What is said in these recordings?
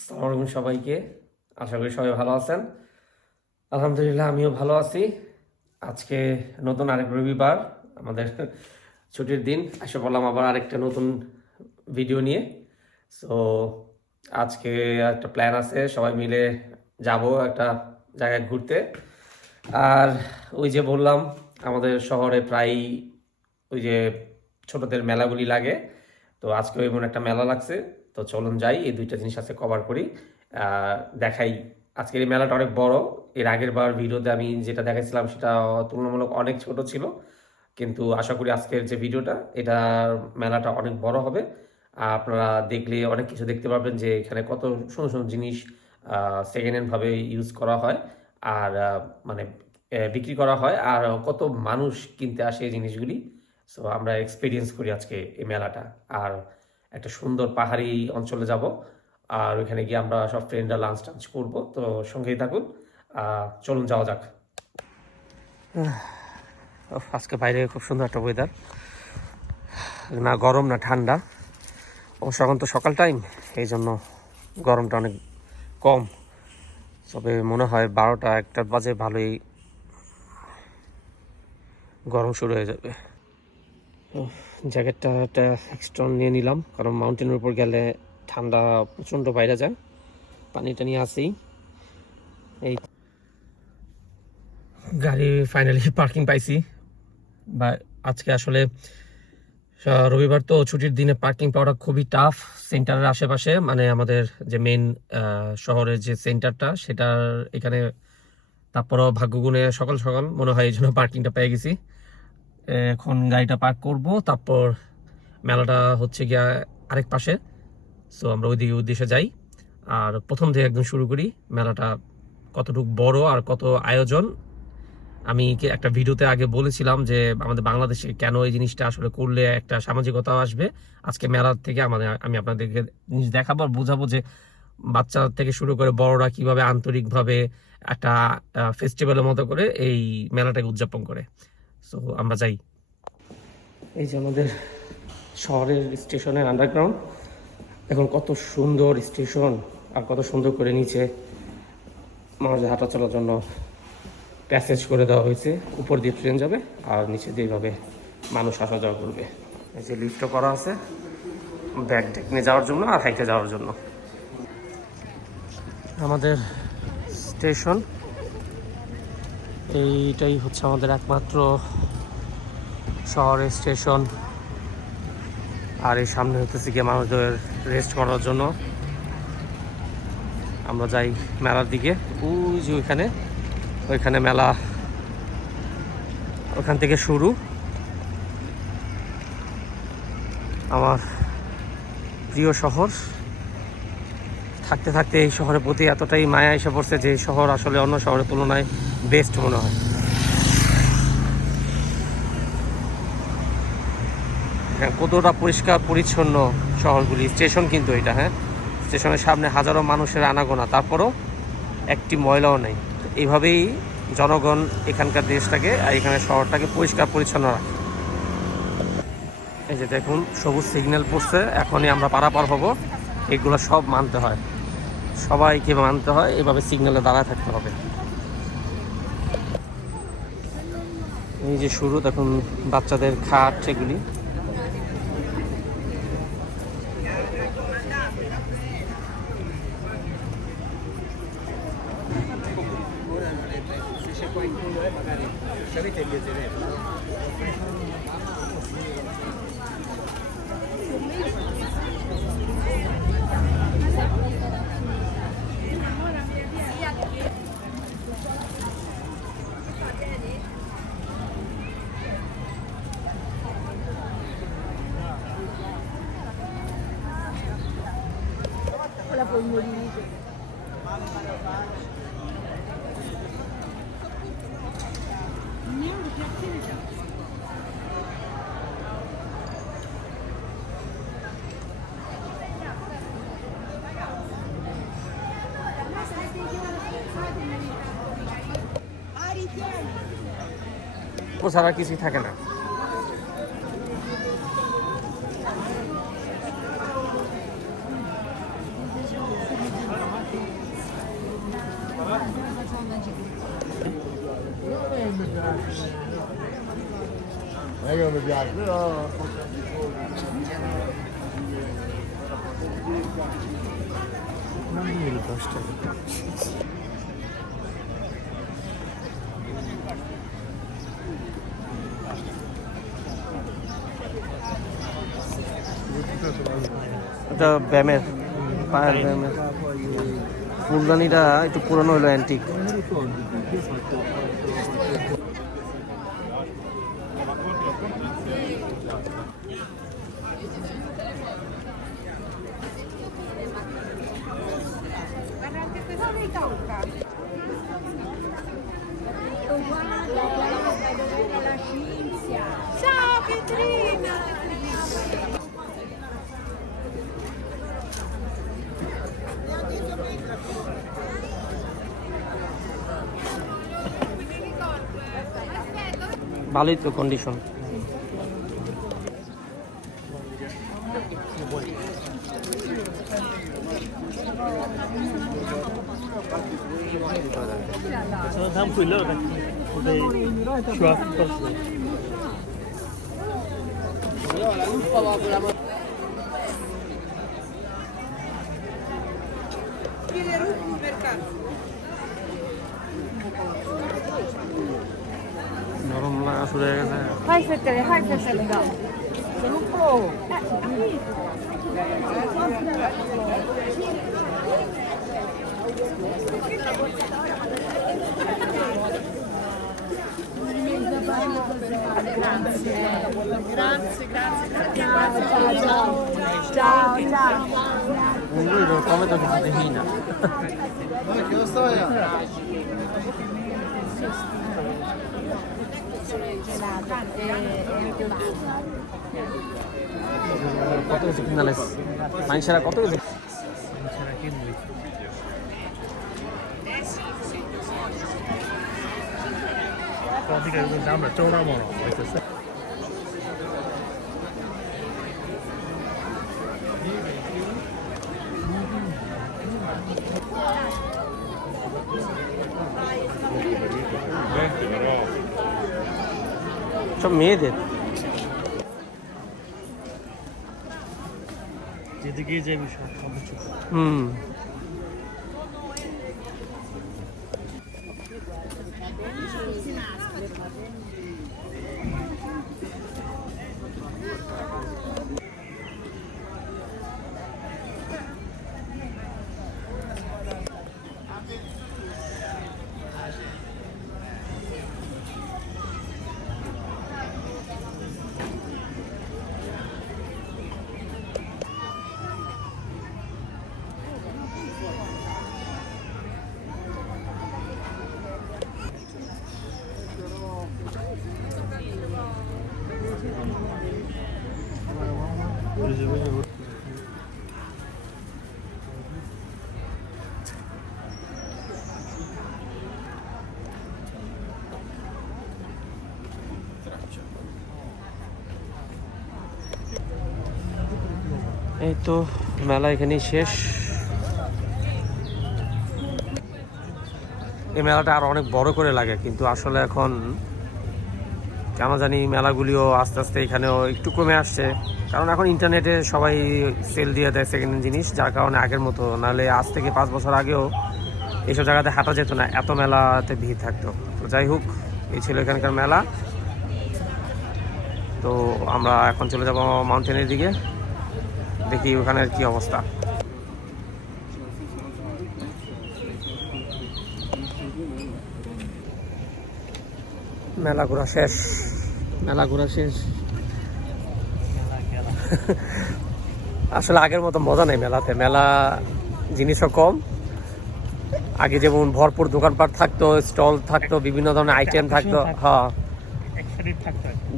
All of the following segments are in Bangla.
আসসালামু আলাইকুম সবাইকে। আশা করি সবাই ভালো আছেন। আলহামদুলিল্লাহ আমিও ভালো আছি। আজকে নতুন আরেক রবিবার, আমাদের ছুটির দিন। এসে বললাম আবার আরেকটা নতুন ভিডিও নিয়ে। সো আজকে একটা প্ল্যান আছে, সবাই মিলে যাব একটা জায়গায় ঘুরতে। আর ওই যে বললাম, আমাদের শহরে প্রায় ওই যে ছোটদের মেলাগুলি লাগে, তো আজকে এমন একটা মেলা লাগছে। তো চলুন যাই, এই দুইটা জিনিস আছে কভার করি, দেখাই। আজকের এই মেলাটা অনেক বড়। এর আগের বার ভিডিওতে আমি যেটা দেখাইছিলাম সেটা তুলনামূলক অনেক ছোট ছিল, কিন্তু আশা করি আজকের যে ভিডিওটা, এটার মেলাটা অনেক বড় হবে। আপনারা দেখলে অনেক কিছু দেখতে পারবেন যে এখানে কত সুন্দর সুন্দর জিনিস সেকেন্ড হ্যান্ড ভাবে ইউজ করা হয়, আর মানে বিক্রি করা হয়, আর কত মানুষ কিনতে আসে এই জিনিসগুলি। সো আমরা এক্সপিরিয়েন্স করি আজকে এই মেলাটা। আর একটা সুন্দর পাহাড়ি অঞ্চলে যাব, আর ওইখানে গিয়ে আমরা সব ফ্রেন্ডরা লাঞ্চ টাঞ্চ করবো। তো সঙ্গেই থাকুন, চলুন যাওয়া যাক। আজকে বাইরে খুব সুন্দর একটা ওয়েদার, না গরম না ঠান্ডা। অবশ্য এখন তো সকাল টাইম, এই জন্য গরমটা অনেক কম। তবে মনে হয় 12টা-1টা বাজে ভালোই গরম শুরু হয়ে যাবে। জ্যাকেটটা একটা এক্সট্রা নিয়ে নিলাম, কারণ মাউন্টেনের উপর গেলে ঠান্ডা প্রচণ্ড বাইরে যায়। পানিটা নিয়ে আসি। এই গাড়ি ফাইনালি পার্কিং পাইছি। বা আজকে আসলে রবিবার তো ছুটির দিনে পার্কিং পাওয়াটা খুবই টাফ সেন্টারের আশেপাশে, মানে আমাদের যে মেন শহরের যে সেন্টারটা সেটার এখানে। তারপরও ভাগ্যগুণে সকাল সকাল মনে হয় এই জন্য পার্কিংটা পেয়ে গেছি। এখন গাড়িটা পার্ক করব, তারপর মেলাটা হচ্ছে গিয়া আরেক পাশে। সো আমরা ওইদিকে উদ্দেশ্যে যাই, আর প্রথম থেকে একদম শুরু করি। মেলাটা কতটুকু বড় আর কত আয়োজন, আমি একটা ভিডিওতে আগে বলেছিলাম যে আমাদের বাংলাদেশে কেন এই জিনিসটা আসলে করলে একটা সামাজিকতা আসবে। আজকে মেলা থেকে আমি আপনাদেরকে জিনিস দেখাবো আর বোঝাবো যে বাচ্চা থেকে শুরু করে বড়রা কিভাবে আন্তরিকভাবে একটা ফেস্টিভ্যালের মতো করে এই মেলাটাকে উদযাপন করে। সো আমরা যাই। এই যে আমাদের শহরের স্টেশনের আন্ডারগ্রাউন্ড, এখন কত সুন্দর স্টেশন, আর কত সুন্দর করে নিচে মানুষের হাঁটা চলার জন্য প্যাসেজ করে দেওয়া হয়েছে। উপর দিয়ে ট্রেন যাবে আর নিচে দিয়ে এইভাবে মানুষ আসা যাওয়া করবে। এই যে লিফটও করা আছে ব্যাগ ট্যাগ নিয়ে যাওয়ার জন্য আর হাইটে যাওয়ার জন্য। আমাদের স্টেশন এইটাই হচ্ছে আমাদের একমাত্র শহরের স্টেশন। আর এই সামনে হতেছে গিয়ে মানুষদের রেস্ট করার জন্য। আমরা যাই মেলার দিকে। ওই যে ওইখানে মেলা, ওখান থেকে শুরু। আমার প্রিয় শহর, থাকতে থাকতে এই শহরের প্রতি এতটাই মায়া এসে পড়ছে যে এই শহর আসলে অন্য শহরের তুলনায় বেস্ট মনে হয়। হ্যাঁ, কতটা পরিষ্কার পরিচ্ছন্ন শহরগুলি। স্টেশন কিন্তু এটা, হ্যাঁ, স্টেশনের সামনে হাজারো মানুষের আনাগোনা, তারপরও একটি ময়লাও নেই। এইভাবেই জনগণ এখানকার দেশটাকে আর এখানে শহরটাকে পরিষ্কার পরিচ্ছন্ন রাখে। এই যে দেখুন, সবুজ সিগন্যাল পড়ছে, এখনই আমরা পারাপার হব। এগুলো সব মানতে হয়, সবাইকে মানতে হয়, এভাবে সিগন্যালে দাঁড়ায় থাকতে হবে। এই যে শুরু, দেখুন বাচ্চাদের খাট সেগুলি। La polmonite. ছাড়া কিছুই থাকে না। এটা ব্যায়ামের পায়ের ব্যায়ামের ফুলদানিটা একটু পুরনো হলো অ্যান্টিক। Ciao Pietrina! ভালোই তো কন্ডিশন। নরম লাগা শুরু হয়ে গেছে। Fai fettere, no. Sono un po'. Ciao. Lui lo come da cucina. কত কিছু কিনালে মানুষেরা কত কিছু সব মেয়েদের যেদিকে যে বিষয় সব কিছু এই তো মেলা এখানেই শেষ। এই মেলাটা আরো অনেক বড় করে লাগে, কিন্তু আসলে এখন কেন জানি মেলাগুলিও আস্তে আস্তে এখানেও একটু কমে আসছে, কারণ এখন ইন্টারনেটে সবাই সেল দিয়ে দেয় সেকেন্ড হ্যান্ড জিনিস, যার কারণে আগের মতো, নাহলে আজ থেকে 5 বছর আগেও এইসব জায়গাতে হাঁটা যেত না, এত মেলাতে ভিড় থাকতো। তো যাই হোক, এই ছিল এখানকার মেলা। তো আমরা এখন চলে যাব মাউন্টেনের দিকে, দেখি ওখানের কি অবস্থা। মেলা ঘোরা শেষ। আসলে আগের মতো মজা নেই মেলাতে, মেলা জিনিসও কম। আগে যেমন ভরপুর দোকানপাট থাকতো, স্টল থাকতো, বিভিন্ন ধরনের আইটেম থাকতো। হ্যাঁ,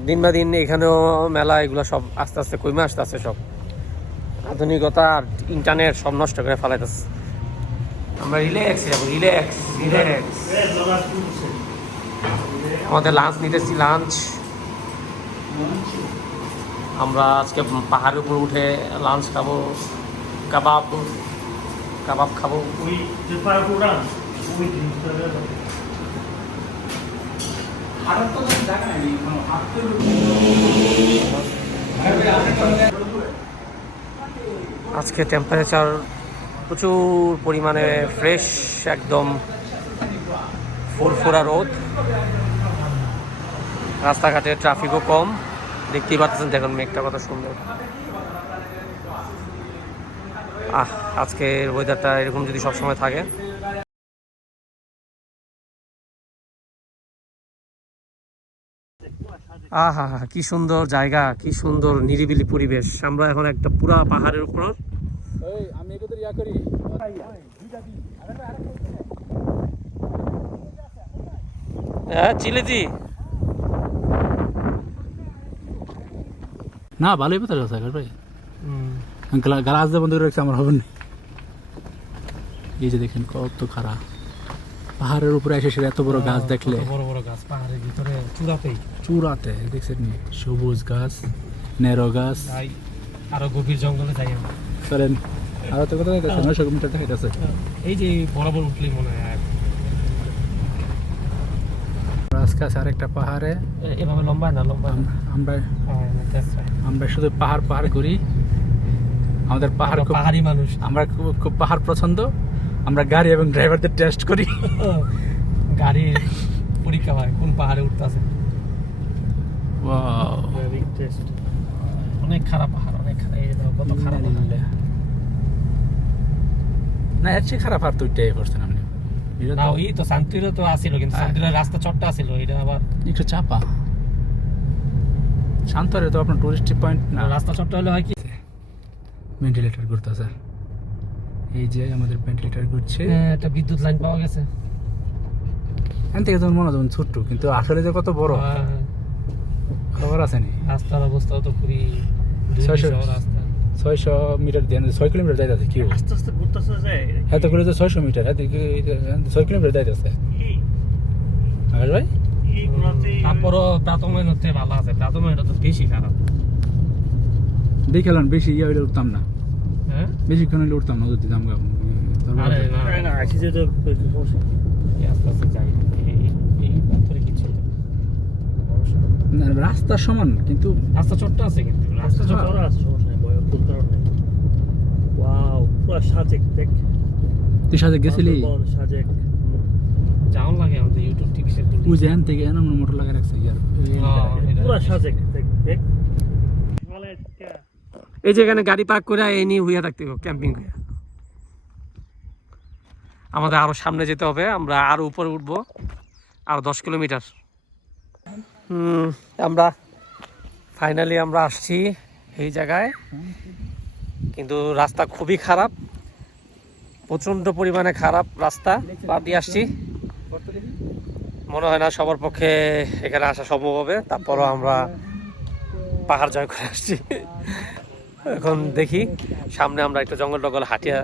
দিন বা দিন এখানেও মেলা এগুলো সব আস্তে আস্তে কমে আসতেছে। সব আধুনিকতা আর ইন্টারনেট সব নষ্ট করে ফেলাইতেছে। আমরা রিল্যাক্স আমাদের লাঞ্চ নিতেছি। আমরা আজকে পাহাড়ের উপর উঠে লাঞ্চ খাবো, কাবাব খাবো। হাঁটার তো জায়গা নেই, হাঁটতে আজকে টেম্পারেচার প্রচুর পরিমাণে ফ্রেশ, একদম ফুরফুরা রোদ, রাস্তাঘাটে ট্রাফিকও কম, দেখতেই পাচ্ছেন। দেখুন মেঘটা কত সুন্দর। আজকের ওয়েদারটা এরকম যদি সবসময় থাকে। আহা হা, কি সুন্দর জায়গা, কি সুন্দর নিরিবিলি পরিবেশ। আমরা এখন একটা পুরা পাহাড়ের উপর। হ্যাঁ চিলেজি না ভালোই পেতে গেছে ভাই, গাছ দিয়ে বন্ধ করে রাখছে, আমার হবে না। এই যে দেখেন কত খারাপ, পাহাড়ের উপরে এসে এত বড় গাছ দেখলে, বড় বড় গাছ পাহাড়ের ভিতরে চূড়াতে দেখছেন সবুজ গাছ, নেরো গাছ। আরো গভীর জঙ্গলে যাই আমরা। চলেন, আরো তো কোথায় গেছে, 900 মিটার দেখাইতেছে। এই যে বরাবর উঠলেই মনে হয় আজকে আছে আরেকটা পাহাড়ে। এভাবে লম্বা না লম্বা আমরা শুধু পাহাড় ঘুরি। আমাদের পাহাড়ি মানুষ, আমরা খুব পাহাড় পছন্দ। আমরা গাড়ি এবং ড্রাইভারদের টেস্ট করি, গাড়ির পরীক্ষা হয় কোন পাহাড়ে উঠতে আছে। অনেক খারাপ পাহাড়, অনেক খারাপ। এই দেখো কত খারাপ না, এর চেয়ে খারাপ আর দুইটাই করছেন আপনি। না ওই তো শান্তিরও তো আসিল, কিন্তু শান্তির রাস্তা চট্টা আসিল, এটা আবার একটু চাপা। শান্তরে তো আপনার টুরিস্ট পয়েন্ট না, রাস্তা চট্টা হলে হয় কি ভেন্টিলেটর ঘুরতেছে। এই যে আমাদের ভেন্টিলেটর ঘুরছে, একটা বিদ্যুৎ লাইন পাওয়া গেছে। এখান থেকে যেমন মনে হয় ছোট্ট, কিন্তু আসলে যে কত বড় খবর আছে নি। রাস্তার অবস্থা তো খুবই 600 মিটার দিয়ে 6 কিলোমিটার যাইতেছে। কি আস্তে আস্তে ঘুরতেছে যায় এত করে তো 600 মিটার, 6 কিলোমিটার যাইতেছে। আকাশ ভাই তারপরও প্রাথমিক হচ্ছে ভালো আছে, প্রাথমিক তো বেশি খারাপ। দেখালাম বেশি ইয়ে হইলে উঠতাম না, হ্যাঁ বেশিক্ষণ হইলে উঠতাম না, যদি জামগা আরে না না আসি যে তো সমস্যা আস্তে আস্তে যাই, এই পাথরে কিছু রাস্তার সমান, কিন্তু রাস্তা ছোট্ট আছে, কিন্তু রাস্তা ছোট বড় আছে, সমস্যা নেই, বড় ফুল কারণে। ওয়াও, পুরো সাজেক দেখ। তুই সাথে গেছিলি? সাজেক যাওয়ার লাগে আমাদের ইউটিউব টিভি শেয়ার করতে। ওই যে এখান থেকে এমন মোটর লাগা রাখছে ইয়ার, পুরো সাজেক দেখ দেখ। এই যে এখানে গাড়ি পার্ক করে এই নিয়ে হইয়া থাকতে হবে, ক্যাম্পিং হইয়া। আমাদের আরো সামনে যেতে হবে, আমরা আরো উপরে উঠবো, আরো 10 কিলোমিটার। আমরা ফাইনালি আমরা আসছি এই জায়গায়, কিন্তু রাস্তা খুবই খারাপ, প্রচন্ড পরিমাণে খারাপ রাস্তা। পা দিয়ে আসছি, মনে হয় না সবার পক্ষে এখানে আসা সম্ভব হবে। তারপরও আমরা পাহাড় জয় করে আসছি। এখন দেখি সামনে আমরা একটু জঙ্গল টঙ্গল হাঁটিয়া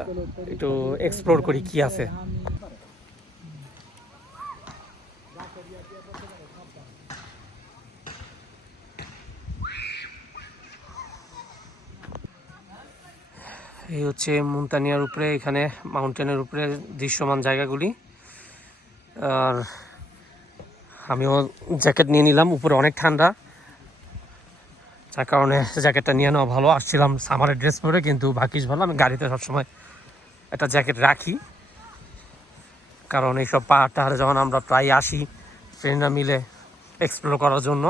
একটু এক্সপ্লোর করি কি আছে। এই হচ্ছে মুনতানিয়ার উপরে, এখানে মাউন্টেনের উপরে দৃশ্যমান জায়গাগুলি। আর আমিও জ্যাকেট নিয়ে নিলাম, উপরে অনেক ঠান্ডা, যার কারণে জ্যাকেটটা নিয়ে নেওয়া ভালো। আসছিলাম সামারের ড্রেস পরে, কিন্তু ভাগ্যিস ভালো আমি গাড়িতে সবসময় একটা জ্যাকেট রাখি, কারণ এইসব পাহাড় টাহাড়ে যখন আমরা প্রায় আসি ফ্রেন্ডরা মিলে এক্সপ্লোর করার জন্য,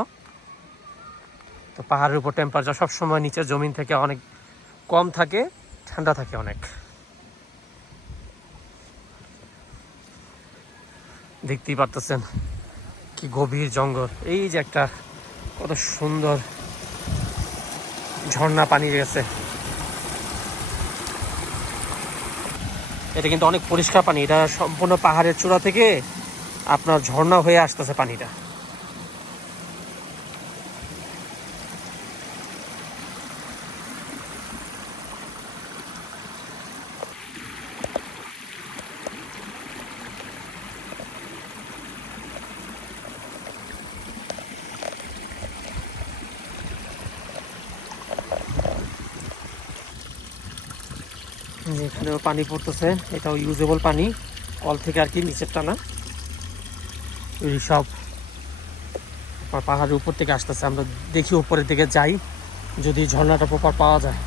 তো পাহাড়ের উপর টেম্পারেচার সবসময় নিচের জমিন থেকে অনেক কম থাকে, ঠান্ডা থাকে অনেক। দেখতেই পারতেছেন কি গভীর জঙ্গল। এই যে একটা কত সুন্দর ঝর্ণা পানি গেছে, এটা কিন্তু অনেক পরিষ্কার পানি, এটা সম্পূর্ণ পাহাড়ের চূড়া থেকে আপনার ঝর্ণা হয়ে আসতেছে পানিটা। এখানেও পানি পড়তেছে, এটাও ইউজেবল পানি, কল থেকে আর কি, নিচেরটা না। এই সব পাহাড়ের উপর থেকে আসতেছে, আমরা দেখি উপরের দিকে যাই যদি ঝর্ণাটা প্রপার পাওয়া যায়।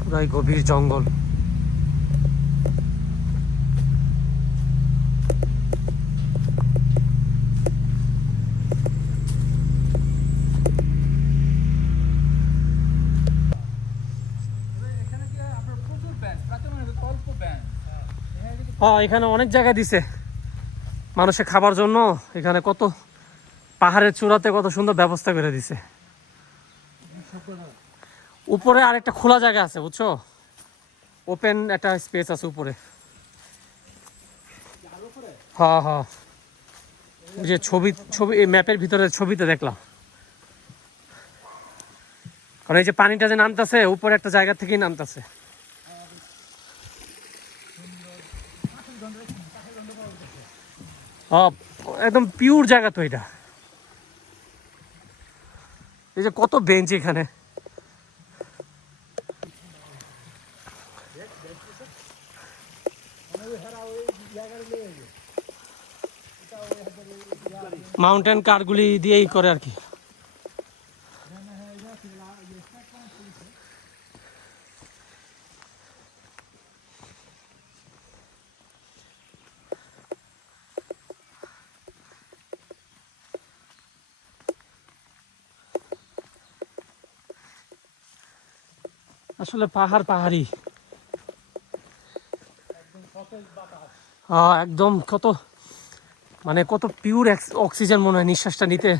পুরাই গভীর জঙ্গল। হ্যাঁ, এখানে অনেক জায়গা দিছে মানুষের খাবার জন্য। এখানে কত পাহাড়ের চূড়াতে কত সুন্দর ব্যবস্থা করে দিছে। উপরে আরেকটা খোলা জায়গা আছে, বুঝছো, ওপেন একটা স্পেস আছে উপরে। হ্যাঁ হ্যাঁ, যে ছবি ছবি এই ম্যাপের ভিতরে ছবিতে দেখলাম। কারণ এই যে পানিটা যে নামতেছে উপরে একটা জায়গা থেকেই নামতেছে। একদম পিওর জায়গা তো এটা। এই যে কত বেঞ্চ এখানে। মাউন্টেন কারগুলি দিয়েই করে আর কি। আসলে পাহাড় পাহাড়ি, একদম কত মানে কত পিওর অক্সিজেন মনে হয় নিঃশ্বাসটা নিতে।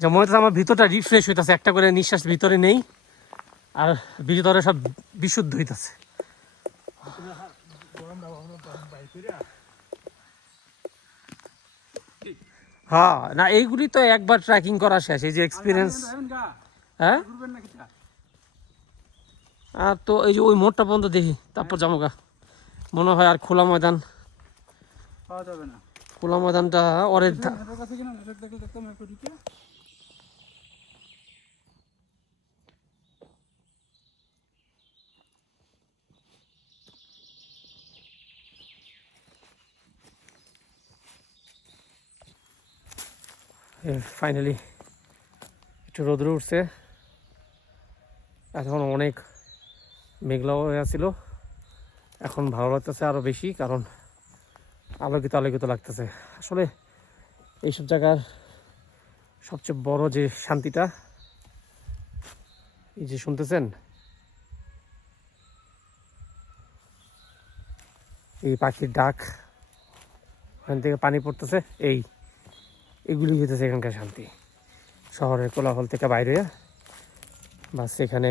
যে মনে হচ্ছে আমার ভিতরটা রিফ্রেশ হইতেছে, একটা করে নিঃশ্বাস ভিতরে নেই আর ভিতরে সব বিশুদ্ধ হইতেছে। হ্যাঁ, না এইগুলি তো একবার ট্রেকিং করা শেষ, এই যে এক্সপিরিয়েন্স। হ্যাঁ, আর তো এই যে ওই মোড়টা পর্যন্ত দেখি, তারপর যাবো গা মনে হয়। আর খোলা ময়দান, খোলা ময়দানটা অরের ফাইনালি একটু রোদ্র উঠছে। এখন অনেক মেঘলাও হয়ে আছিল, এখন ভালো লাগতেছে আরো বেশি, কারণ আলোকিত আলোকিত লাগতেছে। আসলে এইসব জায়গার সবচেয়ে বড় যে শান্তিটা, এই যে শুনতেছেন এই পাখির ডাক, ওখান থেকে পানি পড়তেছে, এগুলি হইতেছে এখানকার শান্তি। শহরের কোলাহল থেকে বাইরে বাস এখানে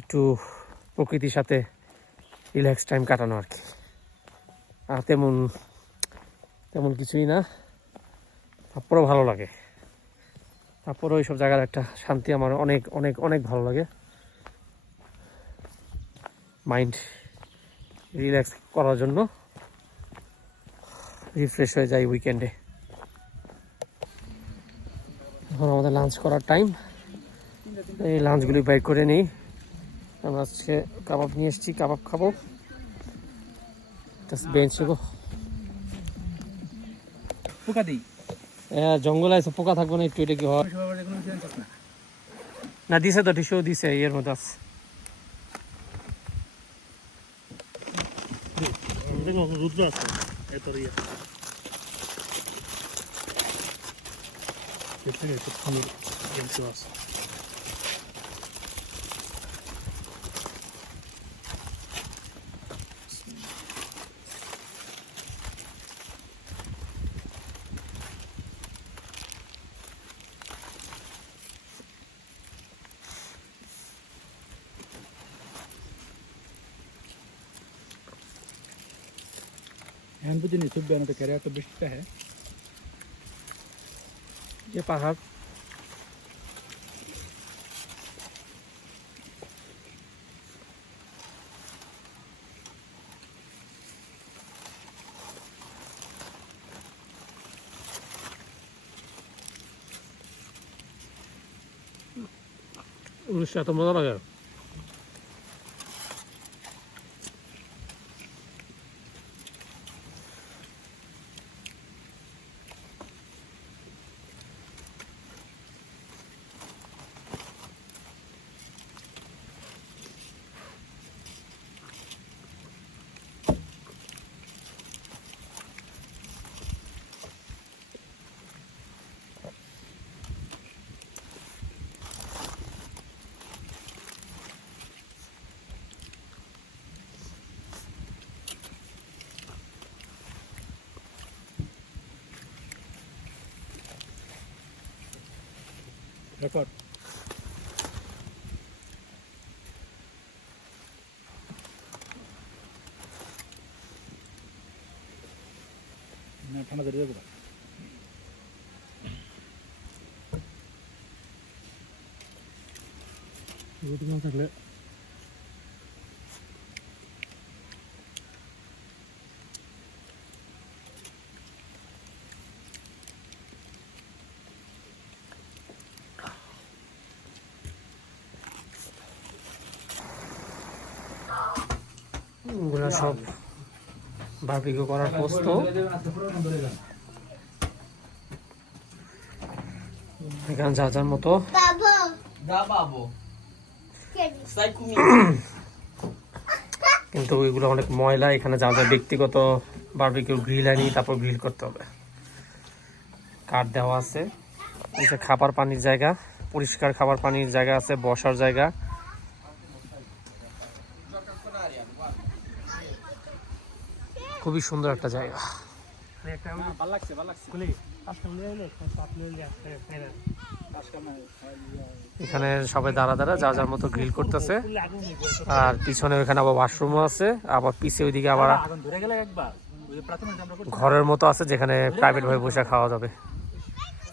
একটু প্রকৃতির সাথে রিল্যাক্স টাইম কাটানো আর কি। আর তেমন কিছুই না, তারপরেও ভালো লাগে। তারপরেও এইসব জায়গার একটা শান্তি আমার অনেক অনেক অনেক ভালো লাগে। মাইন্ড রিল্যাক্স করার জন্য রিফ্রেশ হয়ে যায় উইকেন্ডে। এখন আমাদের লাঞ্চ করার টাইম, এই লাঞ্চগুলি বাইর করে নিই। আমরা আজকে কাবাব নিয়ে এসেছি, কাবাব খাবো। বেঞ্চ পোকা দিই, জঙ্গলে আছে, পোকা থাকবে না একটু, এটা কি হয় না? দিছে তো, টিস্যু দিছে, এর মধ্যে আছে। রুদ্র আছে এত ইয়ে আছে। এখন বুঝিনি খুব বেড়াতে কেরে এত বৃষ্টিটা হ্যাঁ যে পাহাড় উনিশটা এত মজা লাগে। রেকর্ড না ঠান্ডা ধরে যাবে না থাকলে এগুলা সব বারবিকিউ করার প্রস্তুত। এখানে যা যার মতো কিন্তু ওইগুলো অনেক ময়লা। এখানে যা যা ব্যক্তিগত বারবিকিউ গ্রিল আনি তারপর গ্রিল করতে হবে। কাঠ দেওয়া আছে, এই যে খাবার পানির জায়গা, পরিষ্কার খাবার পানির জায়গা আছে, বসার জায়গা। খুবই সুন্দর একটা জায়গা। ভালো লাগছে এখানে সবাই দাঁড়া দাঁড়া যা যার মতো গ্রিল করতেছে। আর পিছনে ওখানে আবার ওয়াশরুমও আছে, আবার পিছে ওইদিকে আবার ঘরের মতো আছে যেখানে প্রাইভেট ভাবে বসে খাওয়া যাবে।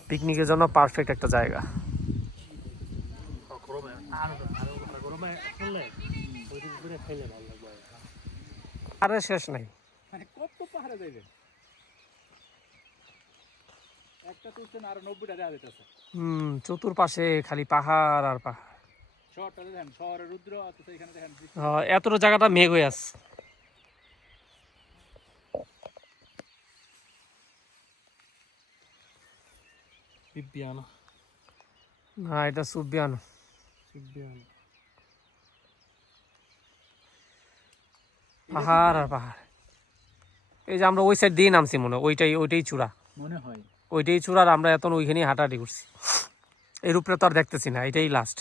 পিকনিকের জন্য পারফেক্ট একটা জায়গা। আরে শেষ নাই, কত পাহাড়ে যাইবে একটা তুলছেন আর 90টা দেওয়া যেতেছে। চতুর্পাশে খালি পাহাড় আর পাহাড়। শহরটা দেখেন, শহরের রুদ্র আছে এখানে দেখেন। এতটা জায়গাটা মেঘ হয়ে আছে। না এটা সুবিয়ানো। পাহাড় আর পাহাড়। এই যে আমরা ওই সাইড দিয়ে নামছি মনে হয়, ওইটাই চূড়া মনে হয়, ওইটাই চূড়ার। আমরা এখন ওইখানেই হাঁটাহাঁটি করছি। এর উপরে তো আর দেখতেছি না, এটাই লাস্ট।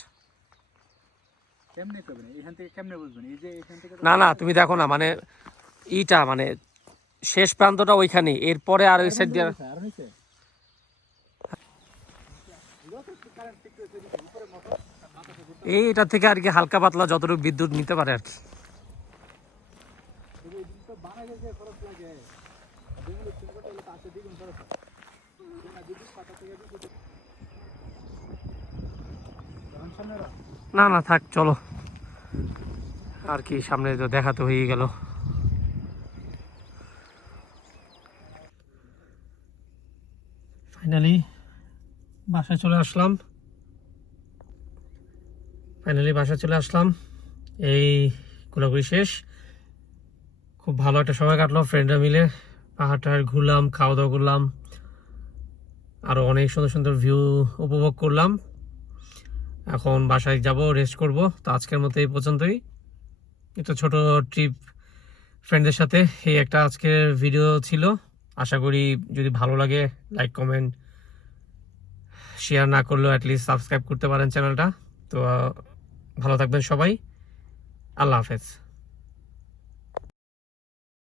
কেমনে করবেন এখান থেকে, কেমনে বুঝবেন? এই যে এখান থেকে না না তুমি দেখো না, মানে ইটা মানে শেষ প্রান্তটা ওইখানে, এরপরে আর ওই সাইড দিয়ে আর নিচে এইটা থেকে আর কি হালকা পাতলা যতটুকু বিদ্যুৎ নিতে পারে আর কি। না না থাক, চলো আর কি, সামনে তো দেখাতে হয়ে গেল। ফাইনালি বাসায় চলে আসলাম। এই ঘোরাঘুরি শেষ। খুব ভালো একটা সময় কাটলো ফ্রেন্ডরা মিলে। পাহাড়টা ঘুরলাম, খাওয়া দাওয়া করলাম, আরো অনেক সুন্দর সুন্দর ভিউ উপভোগ করলাম। এখন বাসায় যাব, রেস্ট করব। তো আজকের মতো এই পর্যন্তই। একটা ছোট ট্রিপ ফ্রেন্ডদের সাথে, এই একটা আজকের ভিডিও ছিল। আশা করি যদি ভালো লাগে লাইক কমেন্ট শেয়ার না করলেও অ্যাটলিস্ট সাবস্ক্রাইব করতে পারেন চ্যানেলটা। তো ভালো থাকবেন সবাই, আল্লাহ হাফেজ।